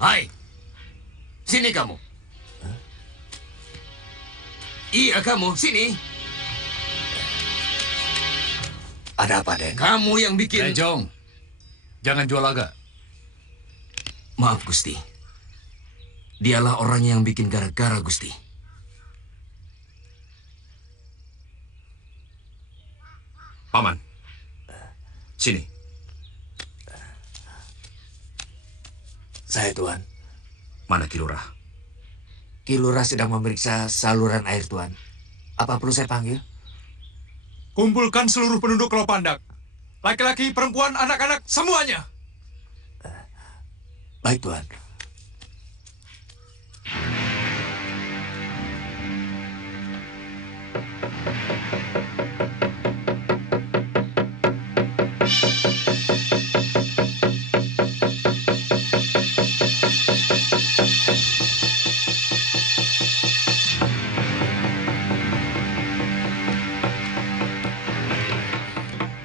Hai, sini kamu. Iya kamu, sini. Ada apa, Den? Kamu yang bikin... Jong, jangan jual laga. Maaf, Gusti. Dialah orang yang bikin gara-gara, Gusti. Paman, sini. Saya, Tuan. Mana Ki Lurah? Ki Lurah sedang memeriksa saluran air, Tuan. Apa perlu saya panggil? Kumpulkan seluruh penduduk Lopandak. Laki-laki, perempuan, anak-anak, semuanya. Baik, Tuan.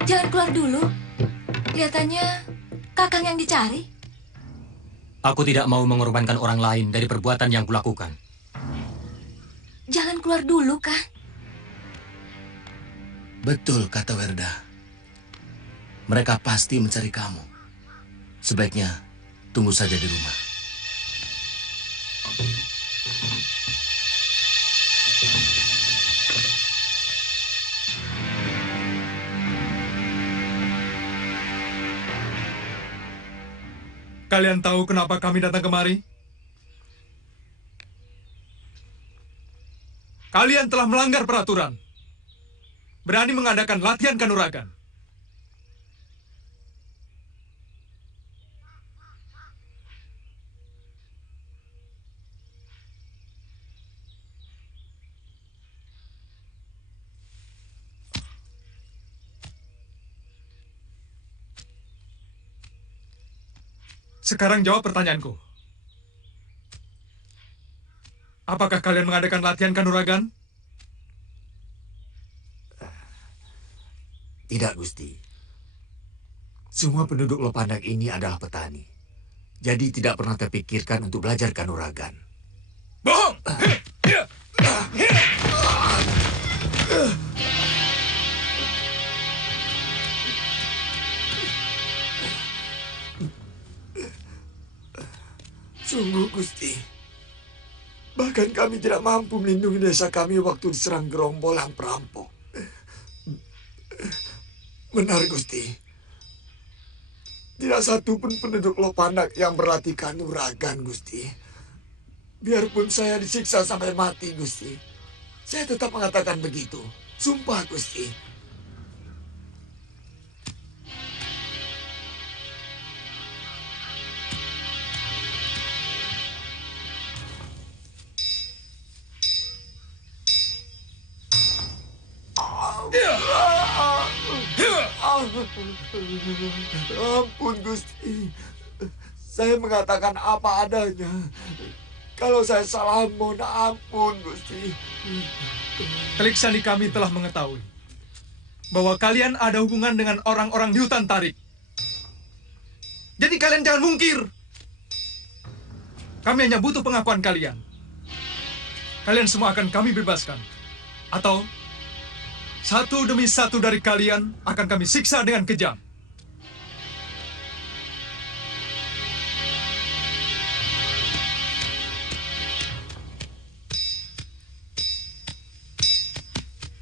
Jangan keluar dulu. Kelihatannya Kakang yang dicari. Aku tidak mau mengorbankan orang lain dari perbuatan yang kulakukan. Jangan keluar dulu, Kang. Betul kata Werda. Mereka pasti mencari kamu. Sebaiknya tunggu saja di rumah. Kalian tahu kenapa kami datang kemari? Kalian telah melanggar peraturan. Berani mengadakan latihan kanuragan. Sekarang jawab pertanyaanku. Apakah kalian mengadakan latihan kanuragan? Tidak, Gusti. Semua penduduk Lopandak ini adalah petani. Jadi tidak pernah terpikirkan untuk belajar kanuragan. Bohong! Sungguh, Gusti. Bahkan kami tidak mampu melindungi desa kami waktu diserang gerombolan perampok. Benar, Gusti. Tidak satu pun penduduk Lopandak yang berlatih kanuragan, Gusti. Biarpun saya disiksa sampai mati, Gusti. Saya tetap mengatakan begitu. Sumpah, Gusti. Ampun, Gusti. Saya mengatakan apa adanya. Kalau saya salah, mohon ampun, Gusti. Telik Sandi kami telah mengetahui bahwa kalian ada hubungan dengan orang-orang di hutan Tarik. Jadi kalian jangan mungkir. Kami hanya butuh pengakuan kalian. Kalian semua akan kami bebaskan. Atau satu demi satu dari kalian akan kami siksa dengan kejam.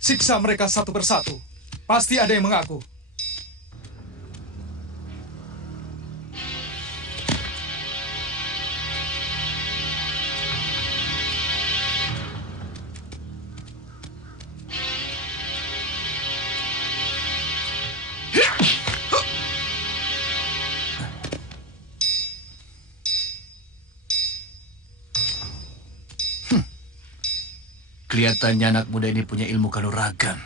Siksa mereka satu persatu. Pasti ada yang mengaku. Kelihatannya anak muda ini punya ilmu kanuragan.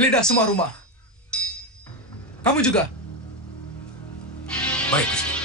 Geledah semua rumah. Kamu juga. Baik, Gusti.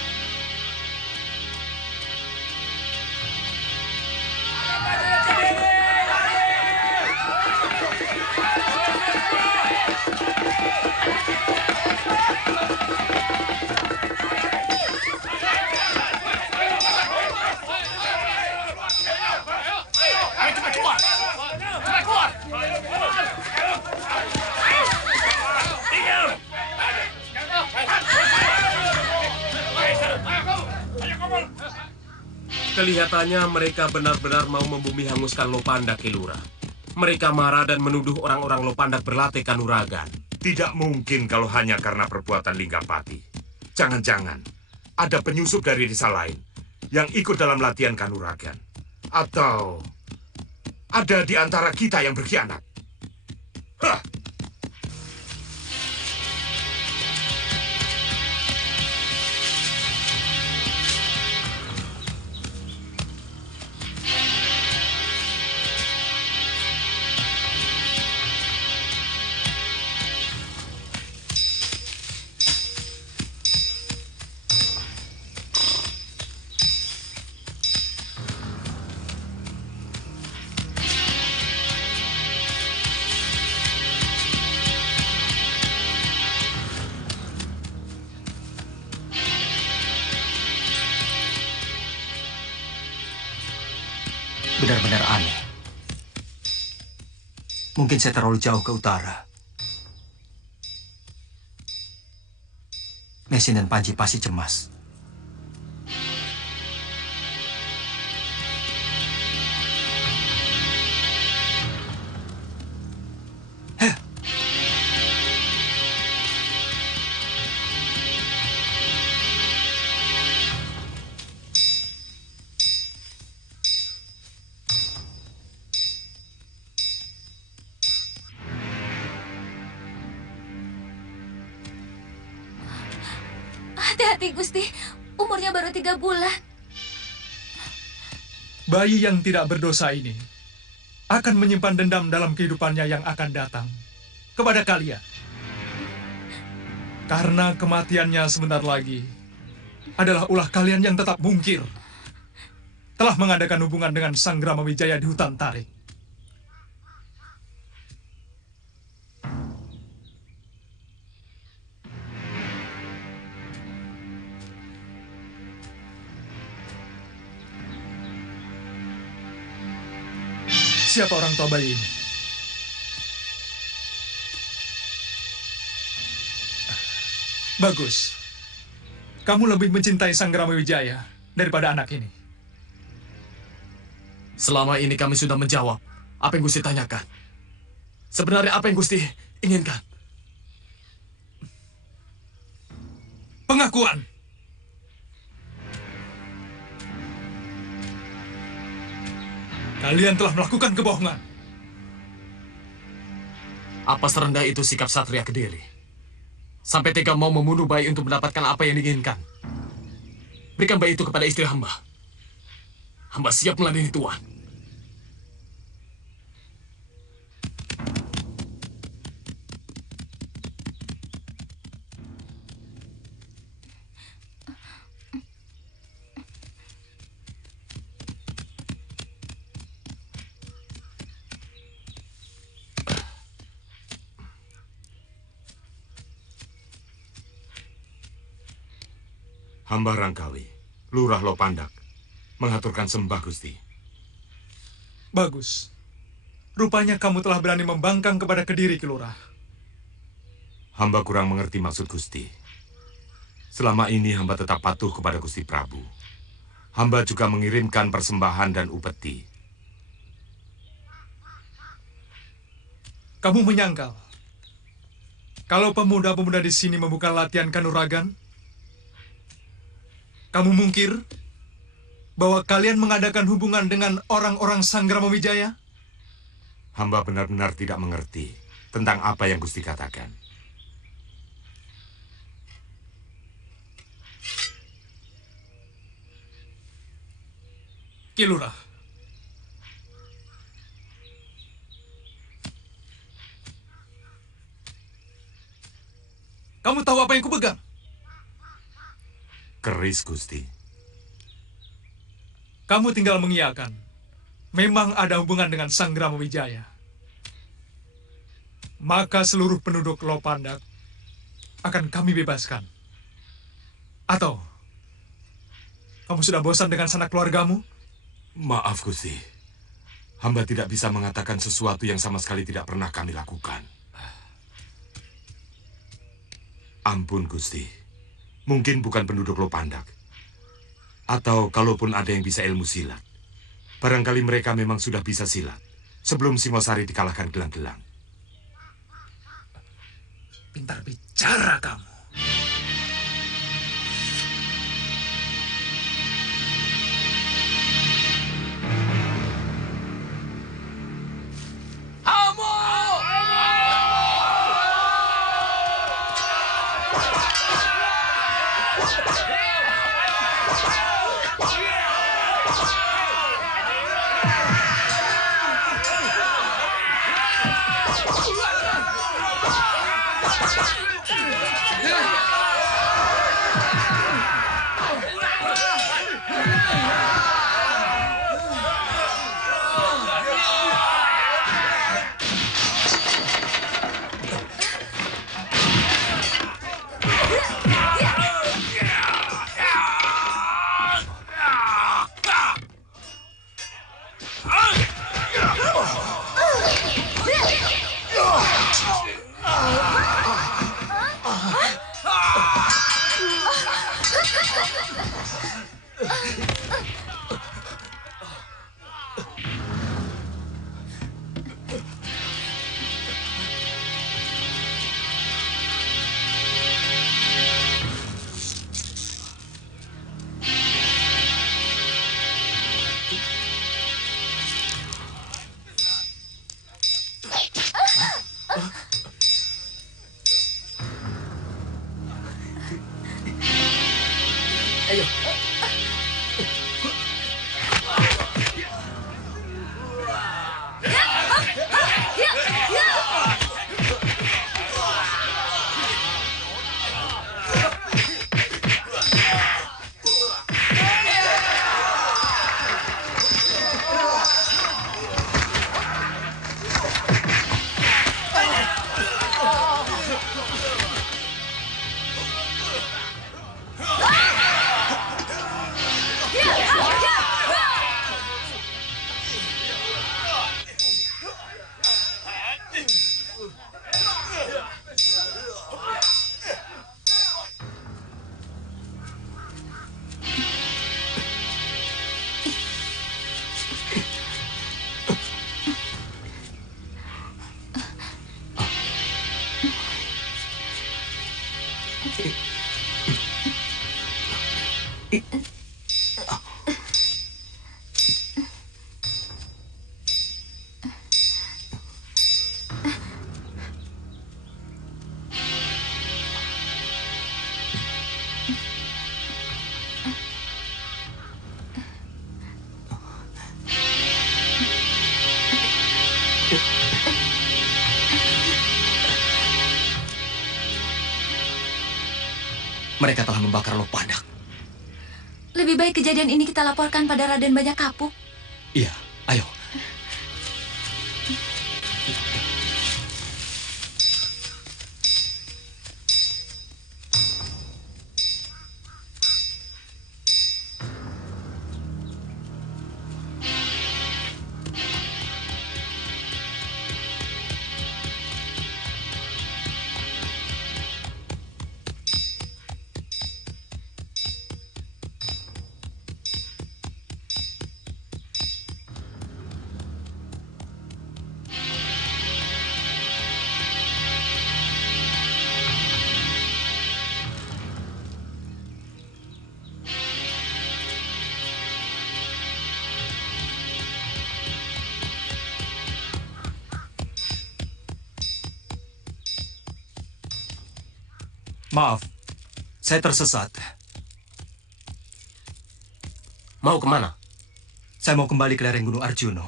Kelihatannya mereka benar-benar mau membumi hanguskan Lopanda, Kilura. Mereka marah dan menuduh orang-orang Lopandak berlatih kanuragan. Tidak mungkin kalau hanya karena perbuatan Linggapati. Jangan-jangan ada penyusup dari desa lain yang ikut dalam latihan kanuragan. Atau ada di antara kita yang berkhianat. Hah! Benar-benar aneh. Mungkin saya terlalu jauh ke utara. Mesin dan Panji pasti cemas. Hati-hati, Gusti. Umurnya baru 3 bulan. Bayi yang tidak berdosa ini akan menyimpan dendam dalam kehidupannya yang akan datang kepada kalian. Karena kematiannya sebentar lagi adalah ulah kalian yang tetap mungkir. Telah mengadakan hubungan dengan Sang Gramawijaya di hutan tarik. Siapa orang tua bayi ini? Bagus. Kamu lebih mencintai Sang Gramawijaya daripada anak ini. Selama ini kami sudah menjawab apa yang Gusti tanyakan. Sebenarnya apa yang Gusti inginkan? Pengakuan. Kalian telah melakukan kebohongan. Apa serendah itu sikap Satria Kediri? Sampai tega mau membunuh bayi untuk mendapatkan apa yang diinginkan. Berikan bayi itu kepada istri hamba. Hamba siap meladeni Tuan. Hamba Rangkawi, Lurah Lopandak, mengaturkan sembah Gusti. Bagus. Rupanya kamu telah berani membangkang kepada Kediri, Ki Lurah. Hamba kurang mengerti maksud Gusti. Selama ini hamba tetap patuh kepada Gusti Prabu. Hamba juga mengirimkan persembahan dan upeti. Kamu menyangkal kalau pemuda-pemuda di sini membuka latihan kanuragan? Kamu mungkir bahwa kalian mengadakan hubungan dengan orang-orang Sanggrama Wijaya? Hamba benar-benar tidak mengerti tentang apa yang Gusti katakan. Ki Lurah, kamu tahu apa yang kupegang? Keris, Gusti. Kamu tinggal mengiyakan. Memang ada hubungan dengan Sanggrama Wijaya. Maka seluruh penduduk Lopandak akan kami bebaskan. Atau kamu sudah bosan dengan sanak keluargamu? Maaf, Gusti. Hamba tidak bisa mengatakan sesuatu yang sama sekali tidak pernah kami lakukan. Ampun, Gusti. Mungkin bukan penduduk Lopandak. Atau kalaupun ada yang bisa ilmu silat, barangkali mereka memang sudah bisa silat sebelum Singosari dikalahkan gelang-gelang. Pintar bicara kamu. Mereka telah membakar Lopandak. Lebih baik kejadian ini kita laporkan pada Raden Banyak Kapuk. Iya, ayo. Maaf, saya tersesat. Mau kemana? Saya mau kembali ke lereng Gunung Arjuno.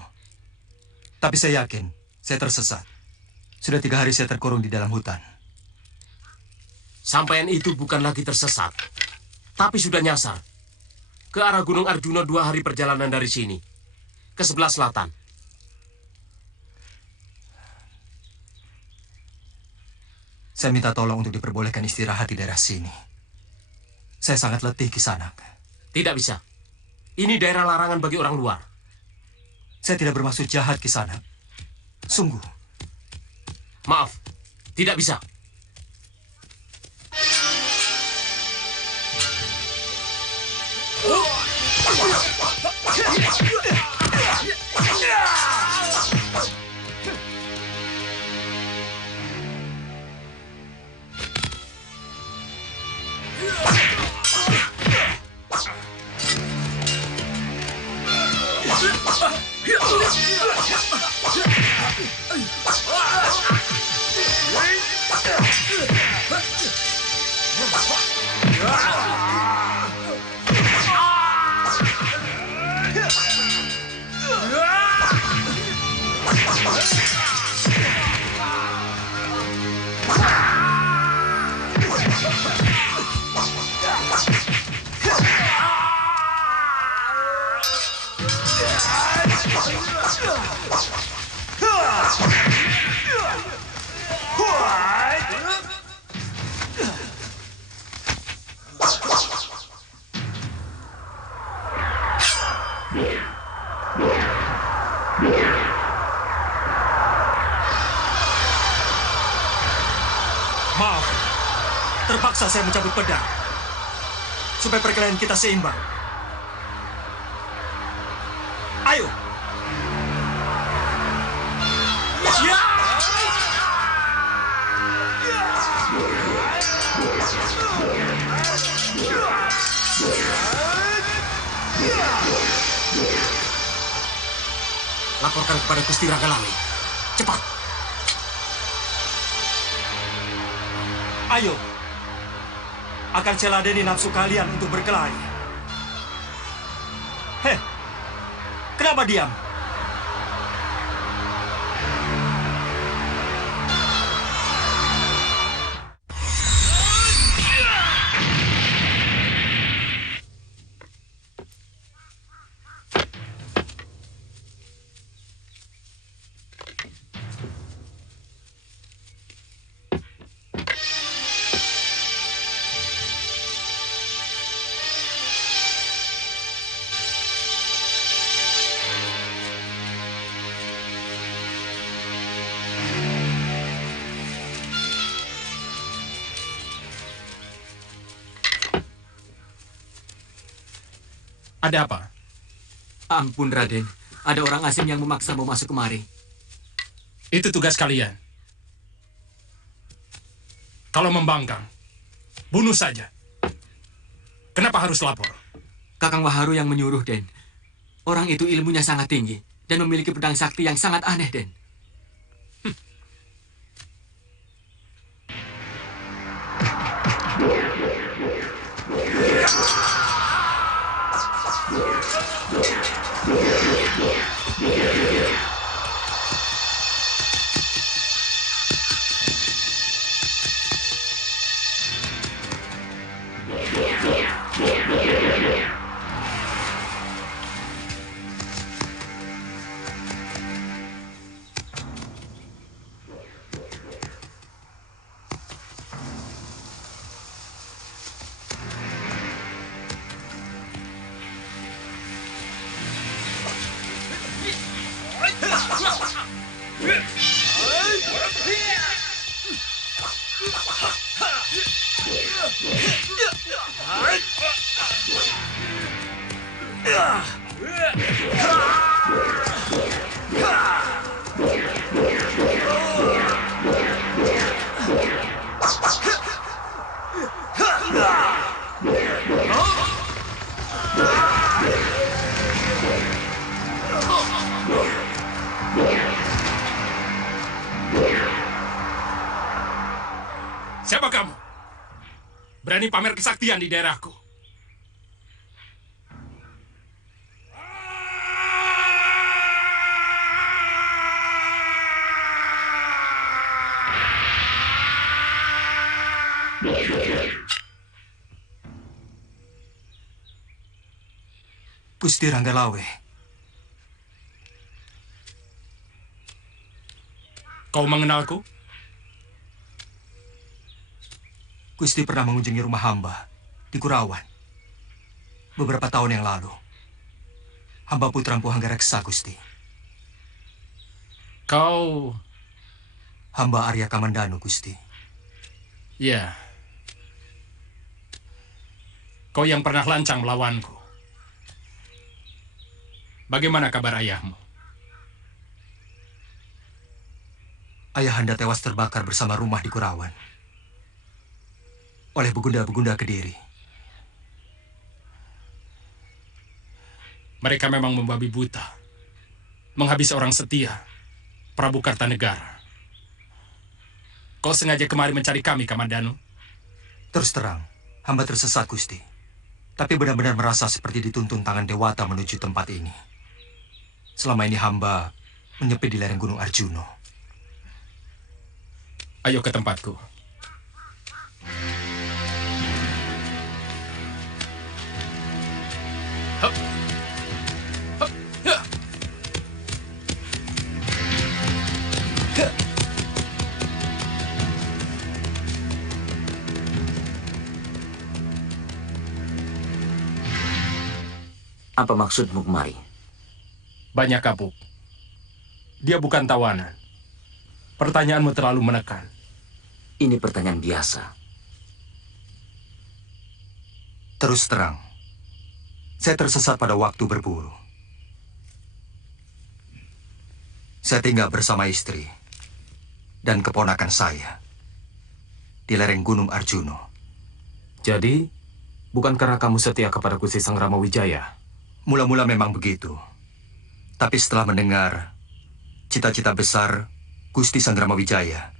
Tapi saya yakin, saya tersesat. Sudah 3 hari saya terkurung di dalam hutan. Sampaian itu bukan lagi tersesat, tapi sudah nyasar. Ke arah Gunung Arjuna 2 hari perjalanan dari sini. Ke sebelah selatan. Saya minta tolong untuk diperbolehkan istirahat di daerah sini. Saya sangat letih, Kisanak. Tidak bisa. Ini daerah larangan bagi orang luar. Saya tidak bermaksud jahat, Kisanak. Sungguh. Maaf, tidak bisa. Maaf, terpaksa saya mencabut pedang supaya perkelahian kita seimbang. Ayo! Laporkan kepada Gusti Ragalali. Cepat! Ayo! Akan saya ladeni nafsu kalian untuk berkelahi. Heh! Kenapa diam? Ada apa? Ampun, Raden. Ada orang asing yang memaksa mau masuk kemari. Itu tugas kalian. Kalau membangkang, bunuh saja. Kenapa harus lapor? Kakang Waharu yang menyuruh, Den. Orang itu ilmunya sangat tinggi dan memiliki pedang sakti yang sangat aneh, Den. Siapa kamu? berani pamer kesaktian di daerahku. Gusti Ranggalawe, Kau mengenalku? Gusti pernah mengunjungi rumah hamba di Kurawan beberapa tahun yang lalu. Hamba putra Empu Hanggareksa, Gusti. Kau... Hamba Arya Kamandanu, Gusti. Ya. Kau yang pernah lancang melawanku. Bagaimana kabar ayahmu? Ayahanda tewas terbakar bersama rumah di Kurawan oleh begunda-begunda Kediri. Mereka memang membabi buta, menghabisi orang setia, Prabu Kartanegara. Kau sengaja kemari mencari kami, Kamandanu? Terus terang, hamba tersesat, Gusti. Tapi benar-benar merasa seperti dituntun tangan Dewata menuju tempat ini. Selama ini hamba menyepi di lereng Gunung Arjuno. Ayo ke tempatku. Hup. Hup. Ya. Ya. Apa maksudmu kemari? Banyak kabuk. Dia bukan tawanan. Pertanyaanmu terlalu menekan. Ini pertanyaan biasa. Terus terang, saya tersesat pada waktu berburu. Saya tinggal bersama istri dan keponakan saya di lereng Gunung Arjuno. Jadi, bukan karena kamu setia kepada Gusti Sang Ramawijaya? Mula-mula memang begitu. Tapi setelah mendengar cita-cita besar Gusti Sang Ramawijaya,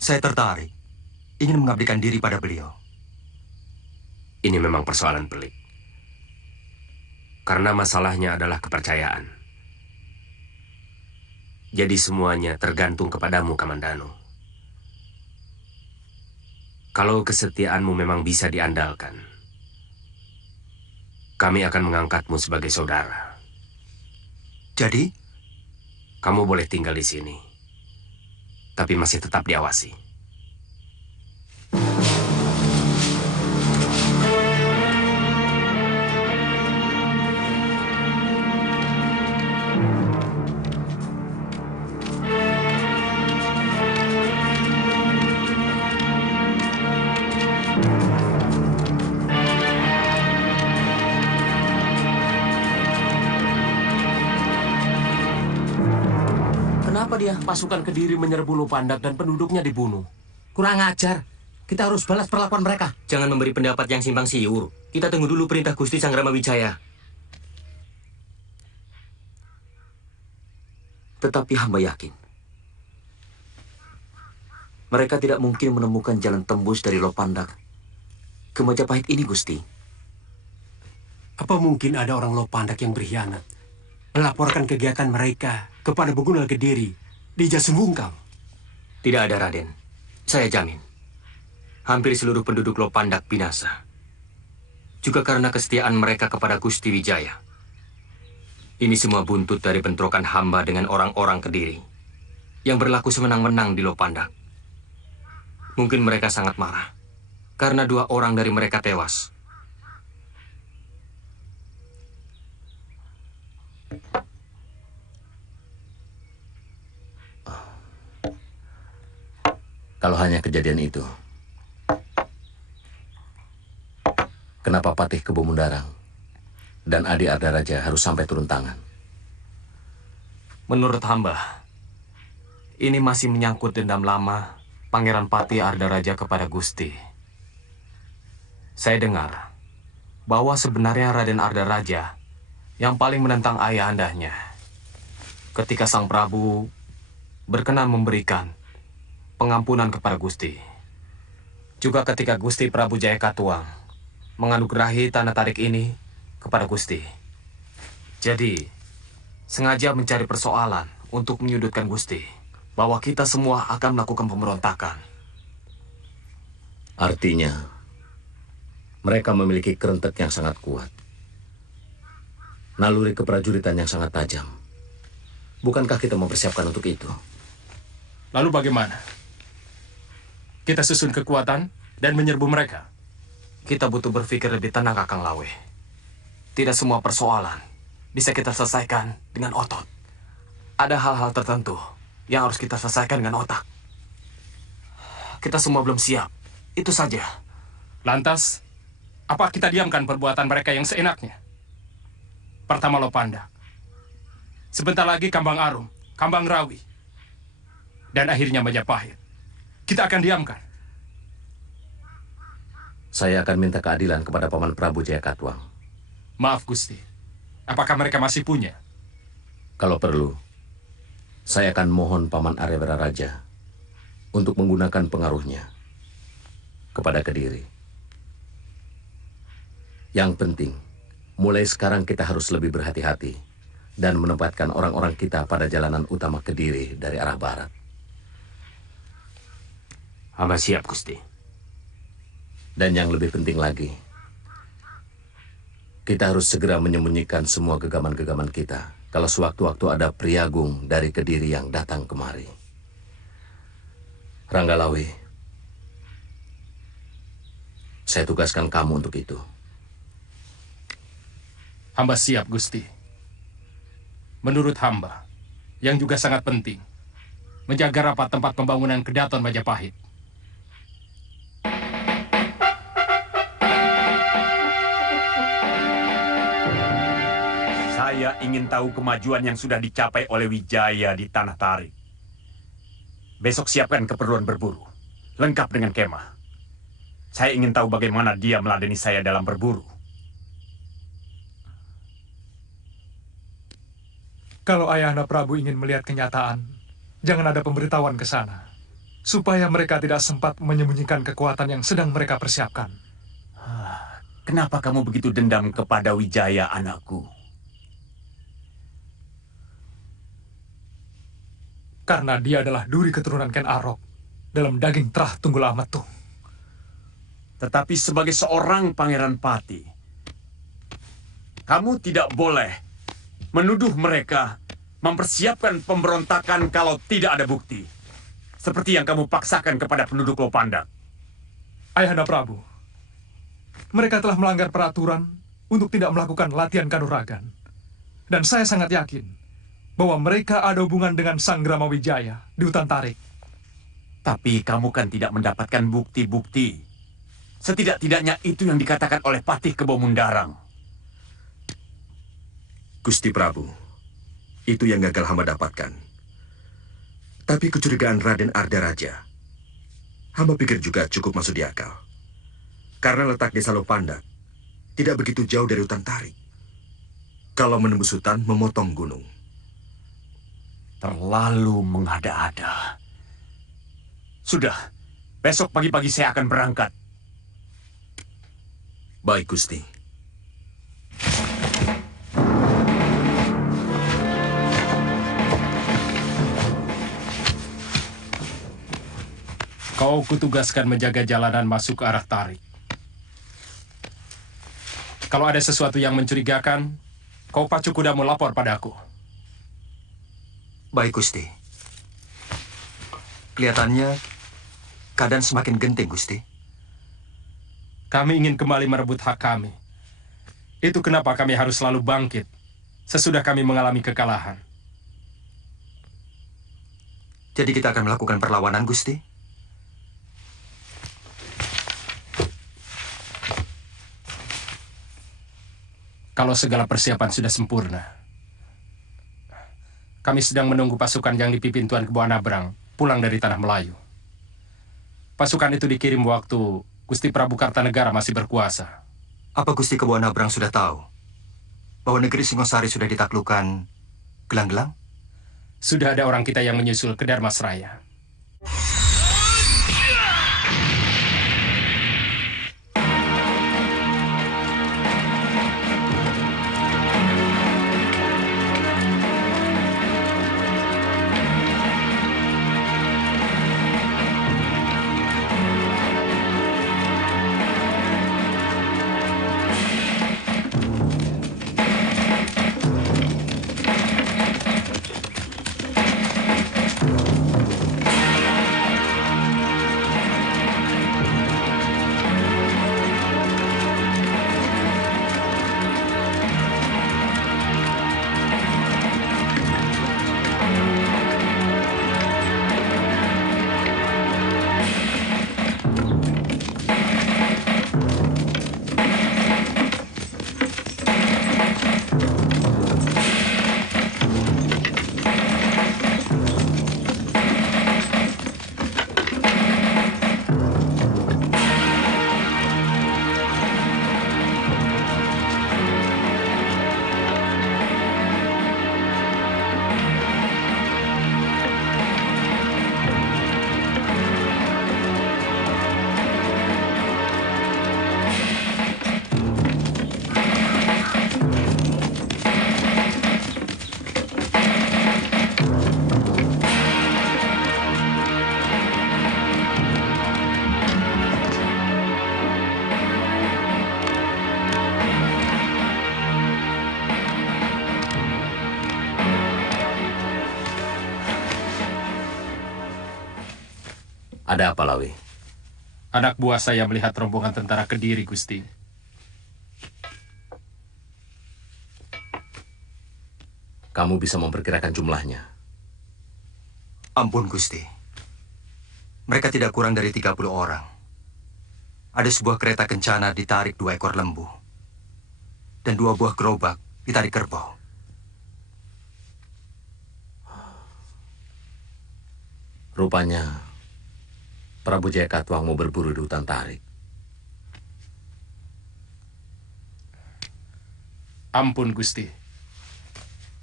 saya tertarik, ingin mengabdikan diri pada beliau. Ini memang persoalan pelik. Karena masalahnya adalah kepercayaan. Jadi semuanya tergantung kepadamu, Kamandanu. Kalau kesetiaanmu memang bisa diandalkan, kami akan mengangkatmu sebagai saudara. Jadi? Kamu boleh tinggal di sini, tapi masih tetap diawasi. Kenapa dia pasukan Kediri menyerbu Lopandak dan penduduknya dibunuh? Kurang ajar. Kita harus balas perlakuan mereka. Jangan memberi pendapat yang simpang siur. Kita tunggu dulu perintah Gusti Sang Ramawijaya. Tetapi hamba yakin mereka tidak mungkin menemukan jalan tembus dari Lopandak ke Majapahit ini, Gusti. Apa mungkin ada orang Lopandak yang berkhianat melaporkan kegiatan mereka kepada Begunda Kediri di Jasembungkal? Tidak ada, Raden. Saya jamin. Hampir seluruh penduduk Lopandak binasa. Juga karena kesetiaan mereka kepada Gusti Wijaya. Ini semua buntut dari bentrokan hamba dengan orang-orang Kediri yang berlaku semenang-menang di Lopandak. Mungkin mereka sangat marah karena 2 orang dari mereka tewas. Kalau hanya kejadian itu, kenapa Patih Kebo Mundarang dan Adi Ardaraja harus sampai turun tangan? Menurut hamba, ini masih menyangkut dendam lama Pangeran Patih Ardaraja kepada Gusti. Saya dengar bahwa sebenarnya Raden Ardaraja yang paling menentang ayahandanya ketika Sang Prabu berkenan memberikan pengampunan kepada Gusti. Juga ketika Gusti Prabu Jaya Katuang menganugerahi tanah tarik ini kepada Gusti. Jadi, sengaja mencari persoalan untuk menyudutkan Gusti, bahwa kita semua akan melakukan pemberontakan. Artinya, mereka memiliki kerentek yang sangat kuat. Naluri keprajuritan yang sangat tajam. Bukankah kita mempersiapkan untuk itu? Lalu bagaimana? Kita susun kekuatan dan menyerbu mereka. Kita butuh berpikir lebih tenang, Kakang Lawe. Tidak semua persoalan bisa kita selesaikan dengan otot. Ada hal-hal tertentu yang harus kita selesaikan dengan otak. Kita semua belum siap. Itu saja. Lantas, apa kita diamkan perbuatan mereka yang seenaknya? Pertama Lopandak. Sebentar lagi Kambang Arum, Kambang Rawi. Dan akhirnya Majapahit. Kita akan diamkan. Saya akan minta keadilan kepada Paman Prabu Jaya Katuang. Maaf, Gusti. Apakah mereka masih punya? Kalau perlu, saya akan mohon Paman Arya Raja untuk menggunakan pengaruhnya kepada Kediri. Yang penting, mulai sekarang kita harus lebih berhati-hati dan menempatkan orang-orang kita pada jalanan utama Kediri dari arah barat. Hamba siap, Gusti. Dan yang lebih penting lagi, kita harus segera menyembunyikan semua gegaman-gegaman kita kalau sewaktu-waktu ada priagung dari Kediri yang datang kemari. Ranggalawi, saya tugaskan kamu untuk itu. Hamba siap, Gusti. Menurut hamba, yang juga sangat penting, menjaga rapat tempat pembangunan Kedaton Majapahit. Saya ingin tahu kemajuan yang sudah dicapai oleh Wijaya di Tanah Tarik. Besok siapkan keperluan berburu, lengkap dengan kemah. Saya ingin tahu bagaimana dia meladeni saya dalam berburu. Kalau Ayahanda Prabu ingin melihat kenyataan, jangan ada pemberitahuan ke sana, supaya mereka tidak sempat menyembunyikan kekuatan yang sedang mereka persiapkan. Kenapa kamu begitu dendam kepada Wijaya, anakku? Karena dia adalah duri keturunan Ken Arok dalam daging Trah Tunggul Ametung. Tetapi sebagai seorang Pangeran Pati, kamu tidak boleh menuduh mereka mempersiapkan pemberontakan kalau tidak ada bukti. Seperti yang kamu paksakan kepada penduduk Lopandak. Ayahanda Prabu, mereka telah melanggar peraturan untuk tidak melakukan latihan kanuragan. Dan saya sangat yakin bahwa mereka ada hubungan dengan Sang Grama Wijaya di hutan Tarik. Tapi kamu kan tidak mendapatkan bukti-bukti. Setidak-tidaknya itu yang dikatakan oleh Patih Kebo Mundarang. Gusti Prabu, itu yang gagal hamba dapatkan. Tapi kecurigaan Raden Arda Raja, hamba pikir juga cukup masuk di akal. Karena letak desa Lopandak tidak begitu jauh dari hutan Tarik. Kalau menembus hutan, memotong gunung. Terlalu mengada-ada. Sudah, besok pagi-pagi saya akan berangkat. Baik, Gusti. Kau kutugaskan menjaga jalanan masuk ke arah Tarik. Kalau ada sesuatu yang mencurigakan, kau pacu kudamu lapor padaku. Baik, Gusti. Kelihatannya keadaan semakin genting, Gusti. Kami ingin kembali merebut hak kami. Itu kenapa kami harus selalu bangkit sesudah kami mengalami kekalahan. Jadi kita akan melakukan perlawanan, Gusti? Kalau segala persiapan sudah sempurna. Kami sedang menunggu pasukan yang dipimpin Tuan Kebo Anabrang pulang dari Tanah Melayu. Pasukan itu dikirim waktu Gusti Prabu Kartanegara masih berkuasa. Apa Gusti Kebo Anabrang sudah tahu bahwa negeri Singosari sudah ditaklukkan gelang-gelang? Sudah ada orang kita yang menyusul ke Darmasraya. Ada apa, Lawi? Anak buah saya melihat rombongan tentara Kediri, Gusti. Kamu bisa memperkirakan jumlahnya? Ampun, Gusti. Mereka tidak kurang dari 30 orang. Ada sebuah kereta kencana ditarik 2 ekor lembu. Dan 2 buah gerobak ditarik kerbau. Rupanya, Prabu Jaya Katuang mau berburu di hutan Tarik. Ampun, Gusti.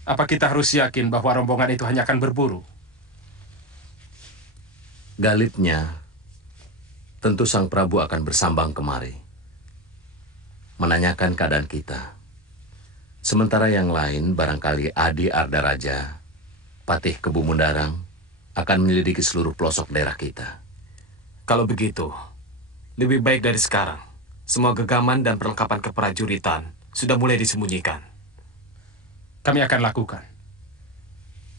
Apa kita harus yakin bahwa rombongan itu hanya akan berburu? Galipnya, tentu Sang Prabu akan bersambang kemari, menanyakan keadaan kita. Sementara yang lain, barangkali Adi Ardaraja, Patih Kebu Mundarang, akan menyelidiki seluruh pelosok daerah kita. Kalau begitu, lebih baik dari sekarang. Semua gegaman dan perlengkapan keprajuritan sudah mulai disembunyikan. Kami akan lakukan.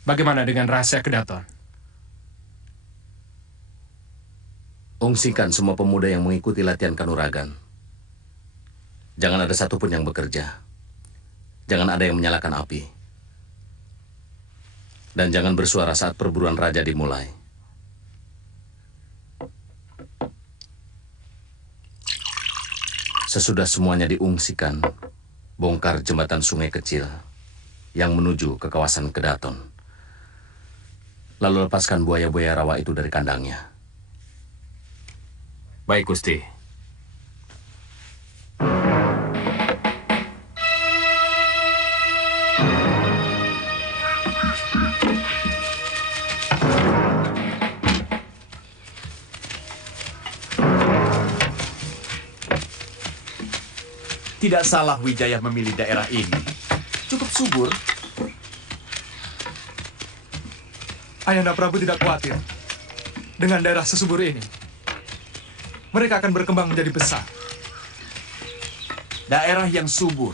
Bagaimana dengan rahasia kedaton? Ungsikan semua pemuda yang mengikuti latihan kanuragan. Jangan ada satupun yang bekerja. Jangan ada yang menyalakan api. Dan jangan bersuara saat perburuan raja dimulai. Sesudah semuanya diungsikan, bongkar jembatan sungai kecil yang menuju ke kawasan Kedaton. Lalu lepaskan buaya-buaya rawa itu dari kandangnya. Baik, Gusti. Tidak salah Wijaya memilih daerah ini. Cukup subur. Ayahanda Prabu tidak khawatir dengan daerah sesubur ini. Mereka akan berkembang menjadi besar. Daerah yang subur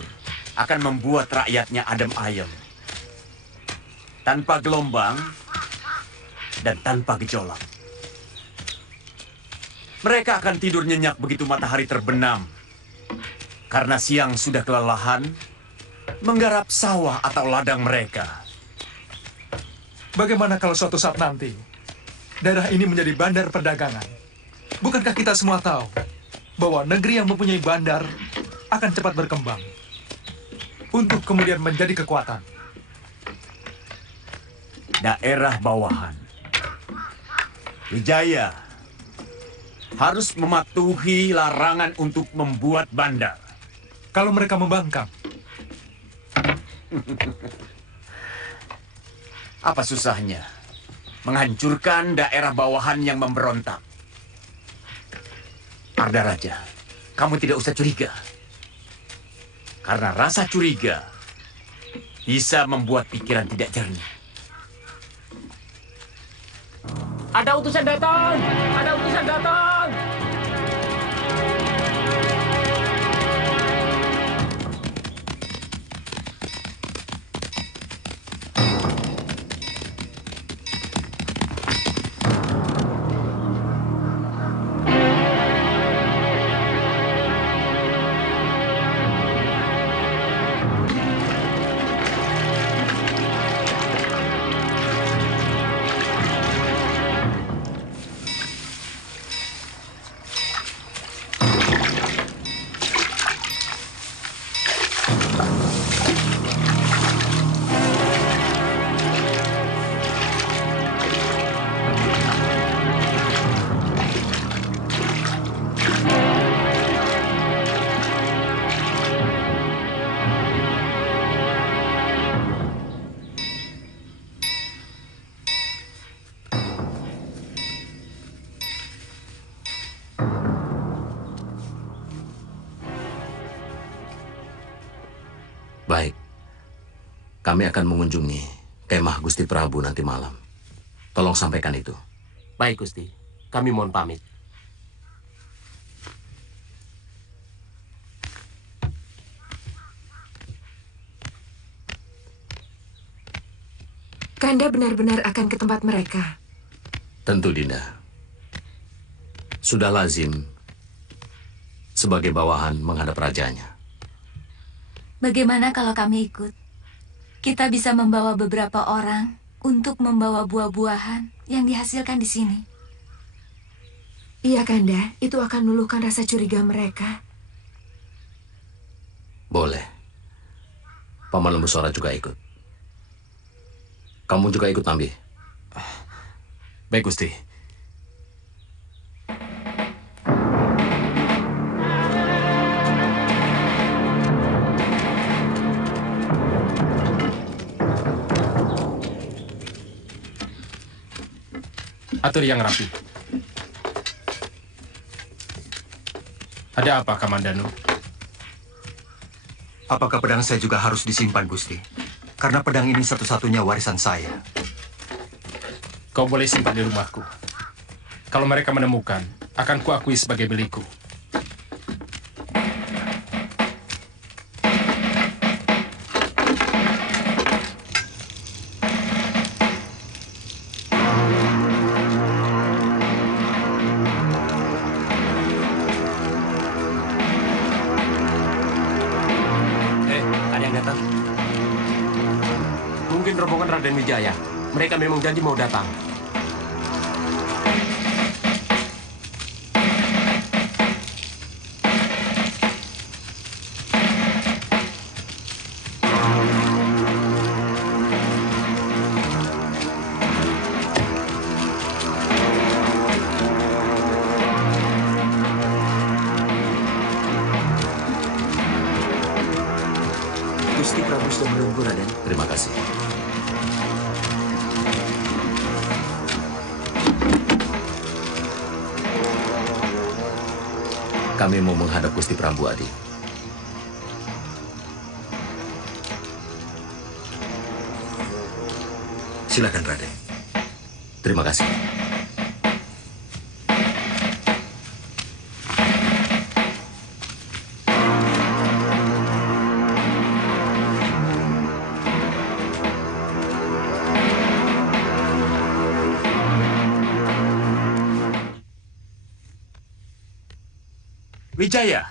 akan membuat rakyatnya adem ayem. Tanpa gelombang dan tanpa gejolak. Mereka akan tidur nyenyak begitu matahari terbenam. Karena siang sudah kelelahan menggarap sawah atau ladang mereka. Bagaimana kalau suatu saat nanti daerah ini menjadi bandar perdagangan? Bukankah kita semua tahu bahwa negeri yang mempunyai bandar akan cepat berkembang untuk kemudian menjadi kekuatan? Daerah bawahan. Wijaya harus mematuhi larangan untuk membuat bandar. Kalau mereka membangkang, apa susahnya menghancurkan daerah bawahan yang memberontak? Ardaraja, kamu tidak usah curiga. Karena rasa curiga bisa membuat pikiran tidak jernih. Ada utusan datang! Ada utusan datang! Baik, kami akan mengunjungi kemah Gusti Prabu nanti malam. Tolong sampaikan itu. Baik, Gusti. Kami mohon pamit. Kanda benar-benar akan ke tempat mereka. Tentu, Dinda. Sudah lazim sebagai bawahan menghadap rajanya. Bagaimana kalau kami ikut? Kita bisa membawa beberapa orang untuk membawa buah-buahan yang dihasilkan di sini. Iya, Kanda. Itu akan meluluhkan rasa curiga mereka. Boleh. Paman Lembu Sora juga ikut. Kamu juga ikut, Nambi? Baik, Gusti. Atur yang rapi. Ada apa, Kamandanu? Apakah pedang saya juga harus disimpan, Gusti? Karena pedang ini satu-satunya warisan saya. Kau boleh simpan di rumahku. Kalau mereka menemukan, akan kuakui sebagai milikku. Ada yang datang. Mungkin rombongan Raden Wijaya. Mereka memang janji mau datang. Gusti Prabu sudah menunggu, Raden. Terima kasih. Kami mau menghadap Gusti Prabu, Adi. Silakan, Raden. Terima kasih. Wijaya.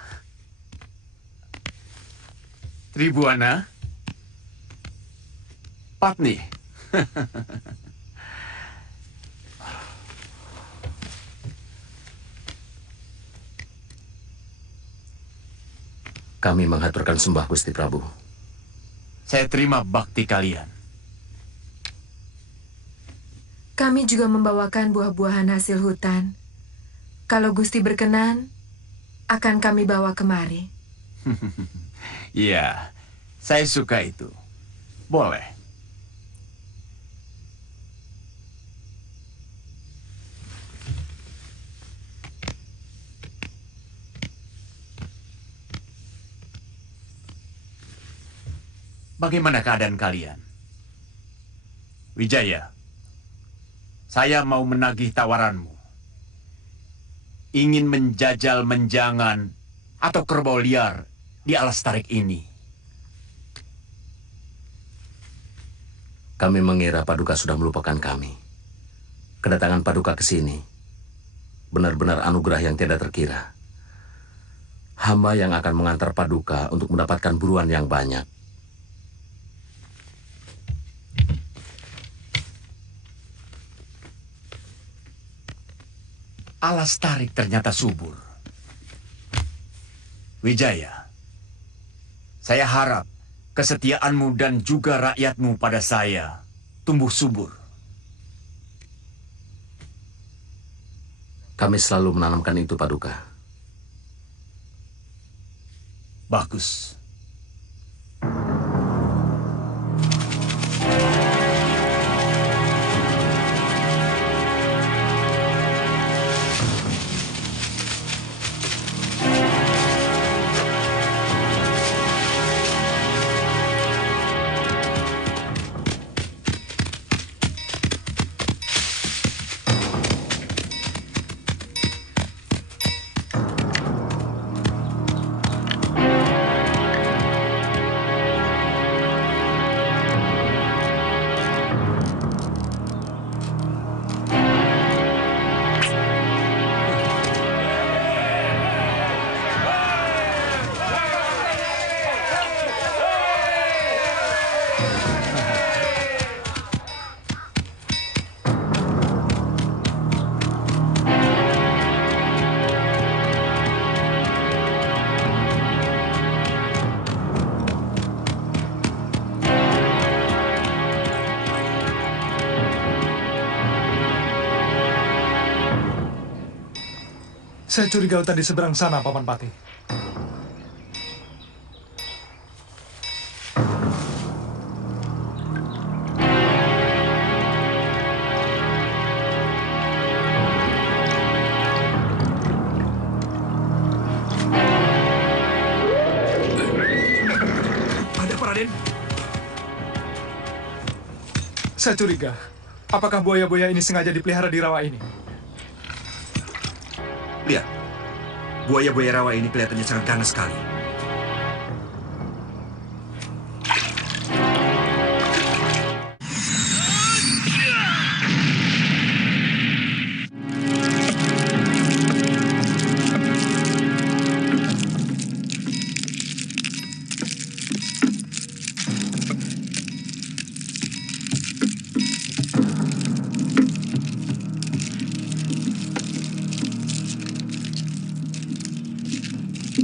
Tribuana. Patni. Kami menghaturkan sembah Gusti Prabu. Saya terima bakti kalian. Kami juga membawakan buah-buahan hasil hutan. Kalau Gusti berkenan, akan kami bawa kemari. Iya, saya suka itu. Boleh. Bagaimana keadaan kalian? Wijaya, saya mau menagih tawaranmu. Ingin menjajal menjangan atau kerbau liar di alas tarik ini. Kami mengira Paduka sudah melupakan kami. Kedatangan Paduka ke sini benar-benar anugerah yang tidak terkira. Hamba yang akan mengantar Paduka untuk mendapatkan buruan yang banyak. Alas tarik ternyata subur. Wijaya, saya harap kesetiaanmu dan juga rakyatmu pada saya tumbuh subur. Kami selalu menanamkan itu, Paduka. Bagus. Saya curiga hutan di seberang sana, Paman Pati. Ada apa, Raden? Saya curiga, apakah buaya-buaya ini sengaja dipelihara di rawa ini? Lihat, buaya-buaya rawa ini kelihatannya sangat ganas sekali.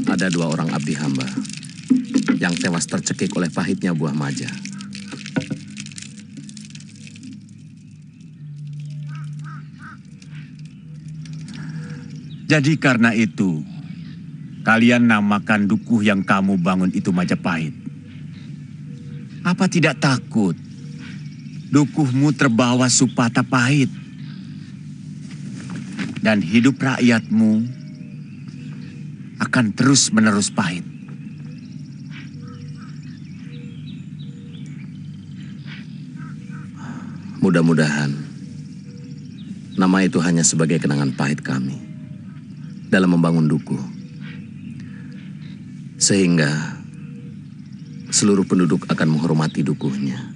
Ada 2 orang abdi hamba yang tewas tercekik oleh pahitnya buah maja. Jadi karena itu, kalian namakan dukuh yang kamu bangun itu Majapahit. Apa tidak takut dukuhmu terbawa supata pahit dan hidup rakyatmu akan terus-menerus pahit? Mudah-mudahan nama itu hanya sebagai kenangan pahit kami dalam membangun dukuh, sehingga seluruh penduduk akan menghormati dukuhnya.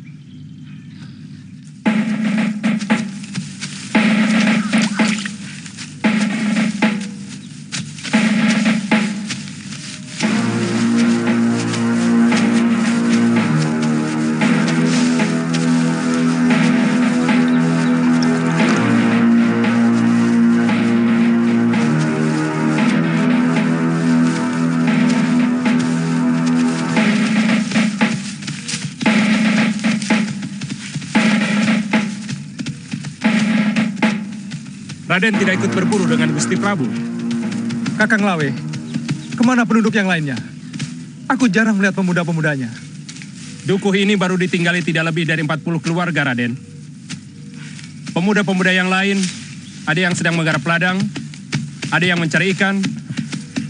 Raden tidak ikut berburu dengan Gusti Prabu. Kakang Lawe, kemana penduduk yang lainnya? Aku jarang melihat pemuda-pemudanya. Dukuh ini baru ditinggali tidak lebih dari 40 keluarga, Raden. Pemuda-pemuda yang lain, ada yang sedang menggarap ladang, ada yang mencari ikan,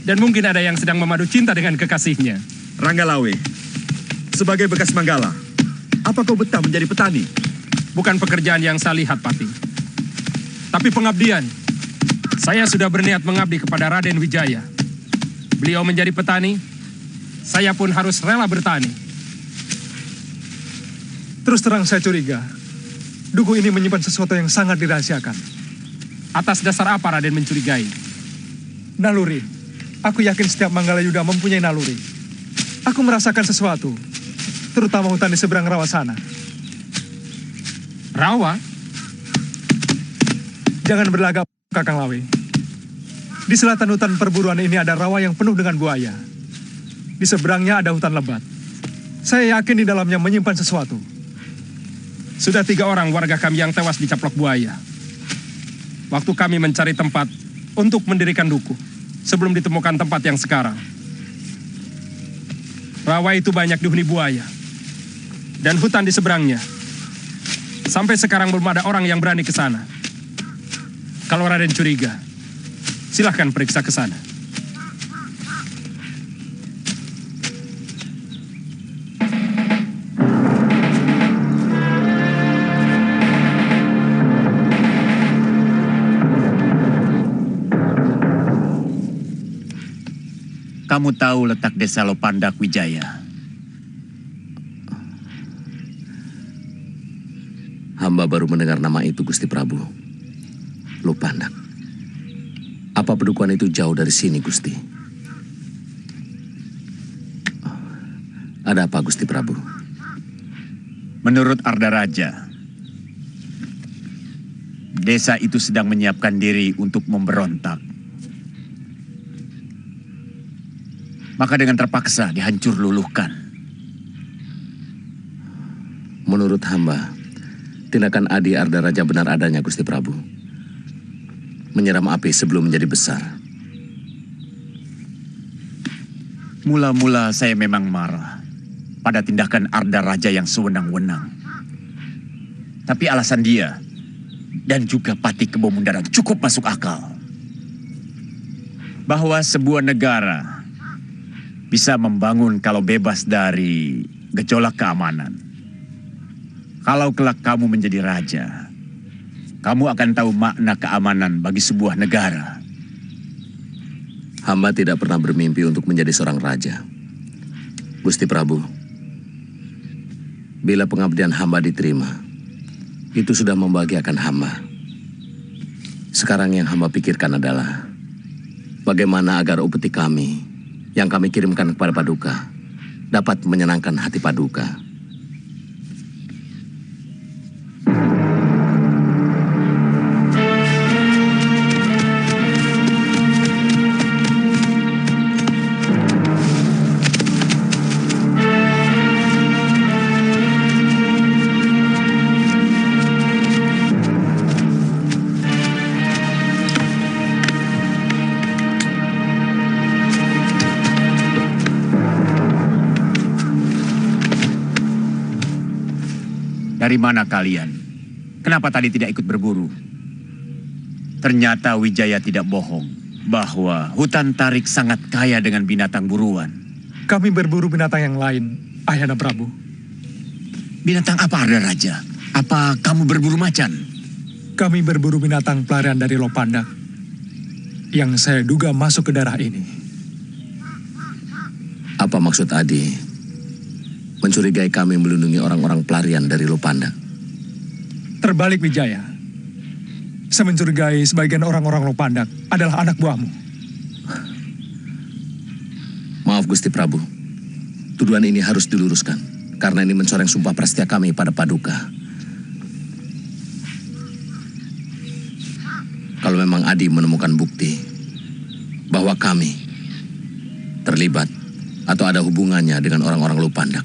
dan mungkin ada yang sedang memadu cinta dengan kekasihnya. Rangga Lawe, sebagai bekas Manggala, apa kau betah menjadi petani? Bukan pekerjaan yang saya lihat, Pati. Tapi pengabdian. Saya sudah berniat mengabdi kepada Raden Wijaya. Beliau menjadi petani, saya pun harus rela bertani. Terus terang saya curiga, dukuh ini menyimpan sesuatu yang sangat dirahasiakan. Atas dasar apa Raden mencurigai? Naluri. Aku yakin setiap Manggala Yuda mempunyai naluri. Aku merasakan sesuatu, terutama hutan di seberang rawa sana. Rawa? Jangan berlagak, Kakang Lawe. Di selatan hutan perburuan ini ada rawa yang penuh dengan buaya. Di seberangnya ada hutan lebat. Saya yakin di dalamnya menyimpan sesuatu. Sudah 3 orang warga kami yang tewas dicaplok buaya. Waktu kami mencari tempat untuk mendirikan dukuh, sebelum ditemukan tempat yang sekarang. Rawa itu banyak dihuni buaya. Dan hutan di seberangnya. Sampai sekarang belum ada orang yang berani ke sana. Kalau Raden curiga, silahkan periksa ke sana. Kamu tahu letak desa Lopandak Wijaya? Hamba baru mendengar nama itu, Gusti Prabu. Lopandak. Apa pedukuhan itu jauh dari sini, Gusti? Ada apa, Gusti Prabu? Menurut Arda Raja, desa itu sedang menyiapkan diri untuk memberontak. Maka dengan terpaksa dihancur luluhkan. Menurut hamba, tindakan Adi Arda Raja benar adanya, Gusti Prabu. Menyeram api sebelum menjadi besar. Mula-mula saya memang marah pada tindakan Arda Raja yang sewenang-wenang. Tapi alasan dia dan juga Pati Kebo Mundaran cukup masuk akal. Bahwa sebuah negara bisa membangun kalau bebas dari gejolak keamanan. Kalau kelak kamu menjadi raja, kamu akan tahu makna keamanan bagi sebuah negara. Hamba tidak pernah bermimpi untuk menjadi seorang raja. Gusti Prabu, bila pengabdian hamba diterima, itu sudah membahagiakan hamba. Sekarang yang hamba pikirkan adalah bagaimana agar upeti kami yang kami kirimkan kepada Paduka dapat menyenangkan hati Paduka. Dari mana kalian? Kenapa tadi tidak ikut berburu? Ternyata Wijaya tidak bohong bahwa hutan Tarik sangat kaya dengan binatang buruan. Kami berburu binatang yang lain, Ayahanda Prabu. Binatang apa, Arda Raja? Apa kamu berburu macan? Kami berburu binatang pelarian dari Lopandak yang saya duga masuk ke daerah ini. Apa maksud Adi mencurigai kami melindungi orang-orang pelarian dari Lopandak? Terbalik, Wijaya. Saya mencurigai sebagian orang-orang Lopandak adalah anak buahmu. Maaf Gusti Prabu, tuduhan ini harus diluruskan karena ini mencoreng sumpah prasetya kami pada Paduka. Kalau memang Adi menemukan bukti bahwa kami terlibat atau ada hubungannya dengan orang-orang Lopandak,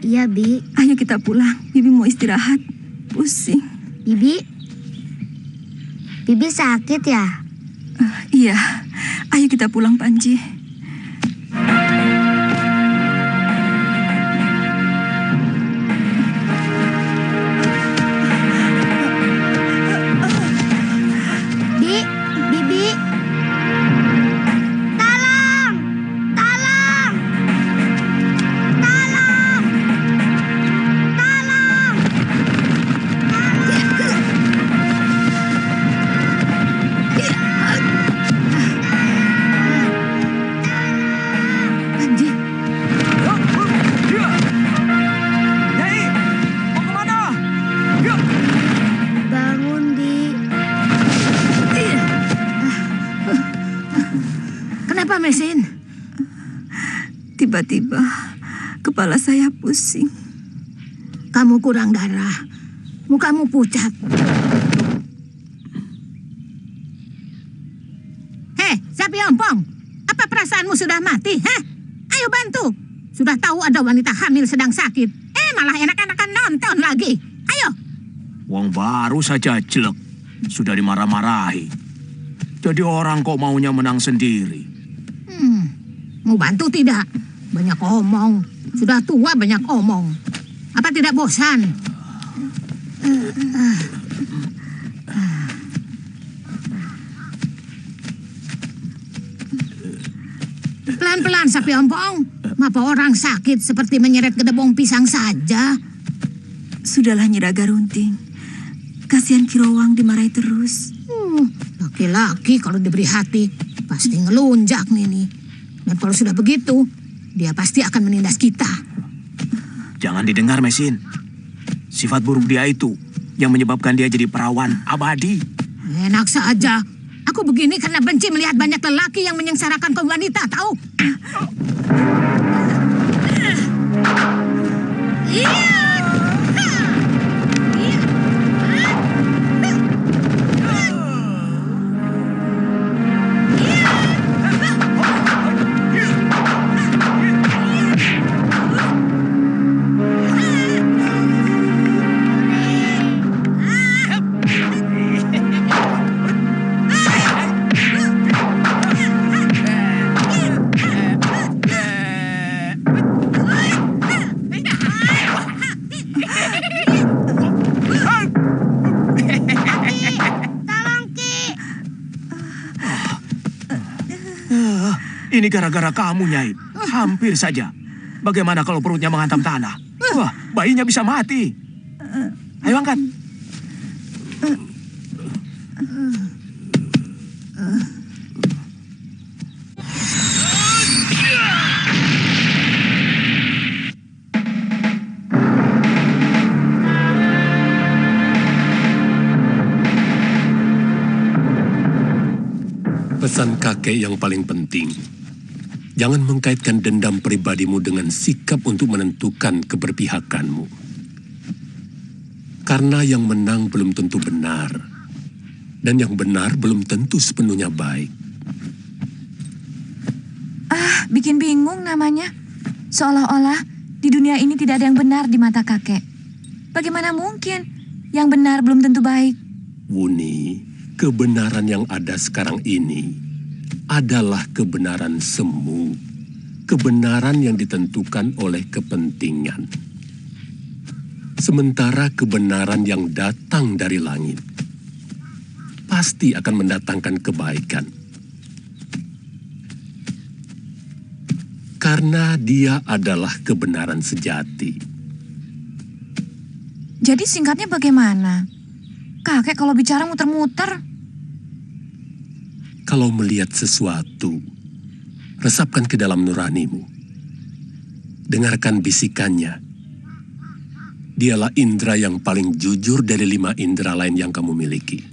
Iya, Bi. Ayo kita pulang. Bibi mau istirahat. Pusing. Bibi? Bibi sakit ya? Iya. Ayo kita pulang, Panji. Bibi. Tolong! Tolong! Tolong! Tolong! Panji. Nyai, mau kemana? Bangun, Di. Kenapa, Mesin? Tiba-tiba kepala saya pusing. Kamu kurang darah. Mukamu pucat. Hei, Sapi Ompong. Apa perasaanmu sudah mati? Hah? Ayo bantu. Sudah tahu ada wanita hamil sedang sakit. Malah enak-enakan nonton lagi. Ayo. Wong baru saja jelek. Sudah dimarah-marahi. Jadi orang kok maunya menang sendiri. Mau bantu tidak? Banyak omong. Sudah tua banyak omong. Apa tidak bosan? Pelan-pelan, Sapi Ompong. Mapa orang sakit seperti menyeret kedebong pisang saja. Sudahlah, Nyiraga Runting. Kasihan Kirowang dimarahi terus. Laki-laki kalau diberi hati pasti ngelunjak nih. Dan kalau sudah begitu, dia pasti akan menindas kita. Jangan didengar, Mesin. Sifat buruk dia itu yang menyebabkan dia jadi perawan abadi. Enak saja. Aku begini karena benci melihat banyak lelaki yang menyengsarakan kaum wanita, tahu? Ini gara-gara kamu, Nyai. Hampir saja. Bagaimana kalau perutnya menghantam tanah? Wah, bayinya bisa mati. Ayo angkat. Pesan kakek yang paling penting. Jangan mengkaitkan dendam pribadimu dengan sikap untuk menentukan keberpihakanmu. Karena yang menang belum tentu benar. Dan yang benar belum tentu sepenuhnya baik. Bikin bingung namanya. Seolah-olah di dunia ini tidak ada yang benar di mata kakek. Bagaimana mungkin yang benar belum tentu baik? Wuni, kebenaran yang ada sekarang ini adalah kebenaran semu, kebenaran yang ditentukan oleh kepentingan. Sementara kebenaran yang datang dari langit pasti akan mendatangkan kebaikan. Karena dia adalah kebenaran sejati. Jadi singkatnya bagaimana? Kakek kalau bicara muter-muter. Kalau melihat sesuatu, resapkan ke dalam nuranimu. Dengarkan bisikannya. Dialah indera yang paling jujur dari 5 indera lain yang kamu miliki.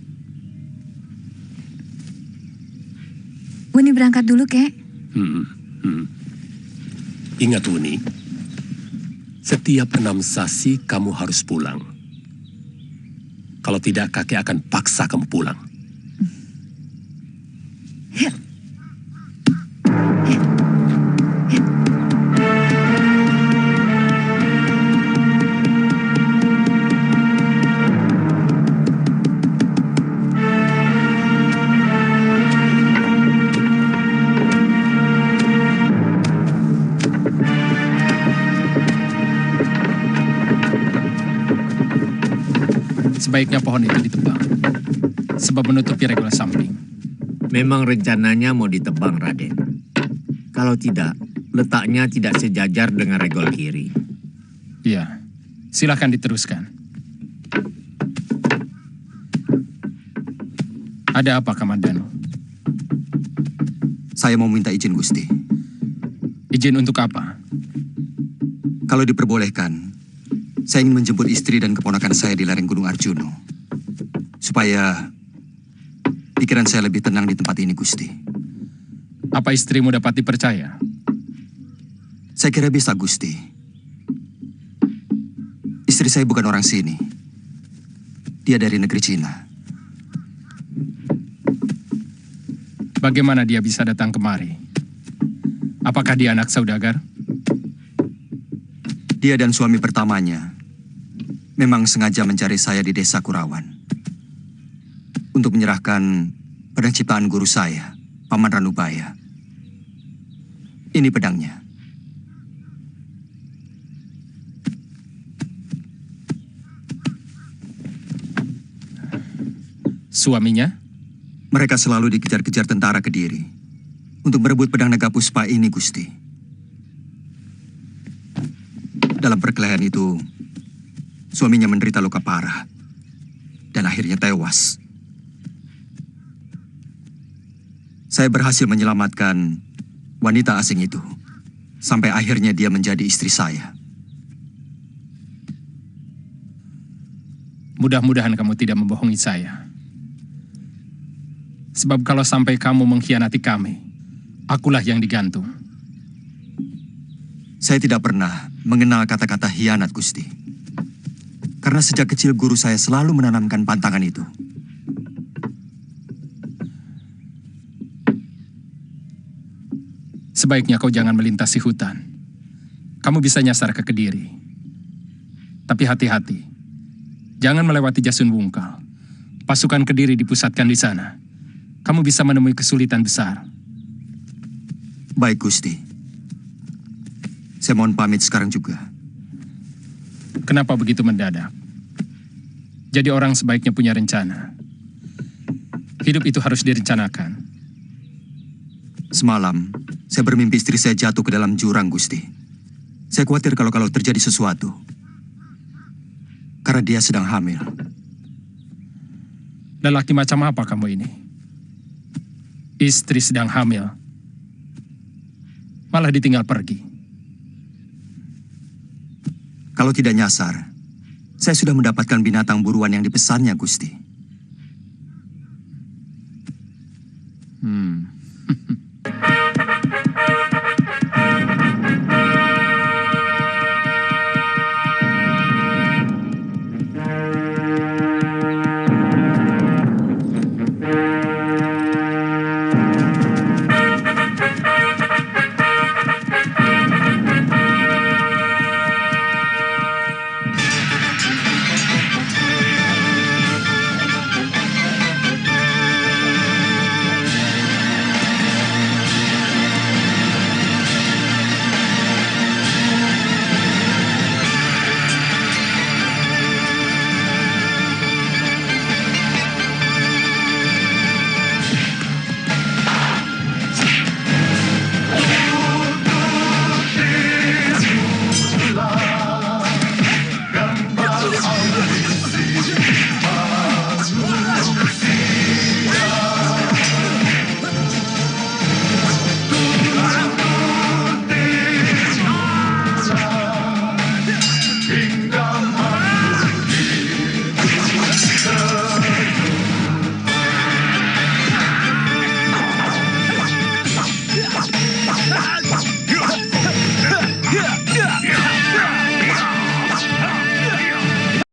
Wuni berangkat dulu, Kek. Ingat, Wuni. Setiap 6 sasi kamu harus pulang. Kalau tidak, kakek akan paksa kamu pulang. Sebaiknya pohon itu ditebang, sebab menutupi regol samping. Memang rencananya mau ditebang, Raden. Kalau tidak, letaknya tidak sejajar dengan regol kiri. Iya, silakan diteruskan. Ada apa, Kamandano? Saya mau minta izin, Gusti. Izin untuk apa? Kalau diperbolehkan, saya ingin menjemput istri dan keponakan saya di lereng Gunung Arjuno. Supaya pikiran saya lebih tenang di tempat ini, Gusti. Apa istrimu dapat dipercaya? Saya kira bisa, Gusti. Istri saya bukan orang sini. Dia dari negeri Cina. Bagaimana dia bisa datang kemari? Apakah dia anak saudagar? Dia dan suami pertamanya memang sengaja mencari saya di desa Kurawan untuk menyerahkan pedang ciptaan guru saya, Paman Ranubaya. Ini pedangnya. Suaminya? Mereka selalu dikejar-kejar tentara Kediri untuk merebut pedang naga puspa ini, Gusti. Dalam perkelahian itu, suaminya menderita luka parah dan akhirnya tewas. Saya berhasil menyelamatkan wanita asing itu sampai akhirnya dia menjadi istri saya. Mudah-mudahan kamu tidak membohongi saya. Sebab kalau sampai kamu mengkhianati kami, akulah yang digantung. Saya tidak pernah mengenal kata-kata hianat, Gusti. Karena sejak kecil guru saya selalu menanamkan pantangan itu. Sebaiknya kau jangan melintasi hutan. Kamu bisa nyasar ke Kediri. Tapi hati-hati. Jangan melewati Jasun Wungkal. Pasukan Kediri dipusatkan di sana. Kamu bisa menemui kesulitan besar. Baik, Gusti. Saya mohon pamit sekarang juga. Kenapa begitu mendadak? Jadi orang sebaiknya punya rencana. Hidup itu harus direncanakan. Semalam, saya bermimpi istri saya jatuh ke dalam jurang, Gusti. Saya khawatir kalau terjadi sesuatu. Karena dia sedang hamil. Lelaki macam apa kamu ini? Istri sedang hamil. Malah ditinggal pergi. Kalau tidak nyasar, saya sudah mendapatkan binatang buruan yang dipesannya, Gusti.